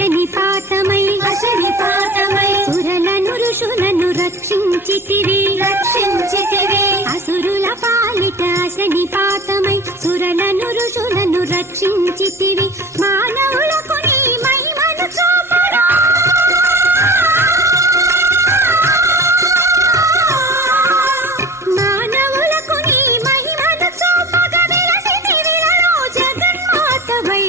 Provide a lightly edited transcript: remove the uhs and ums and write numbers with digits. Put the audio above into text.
అశనిపాతమై సురలను ఋషులను రక్షించితివి అసురుల పాలిట అశనిపాతమై సురలను ఋషులను రక్షించితివి మానవులకు నీ మహిమను చూపరా మానవులకు నీ మహిమను చూపగా వెలసితివిలలో జగన్మాతవై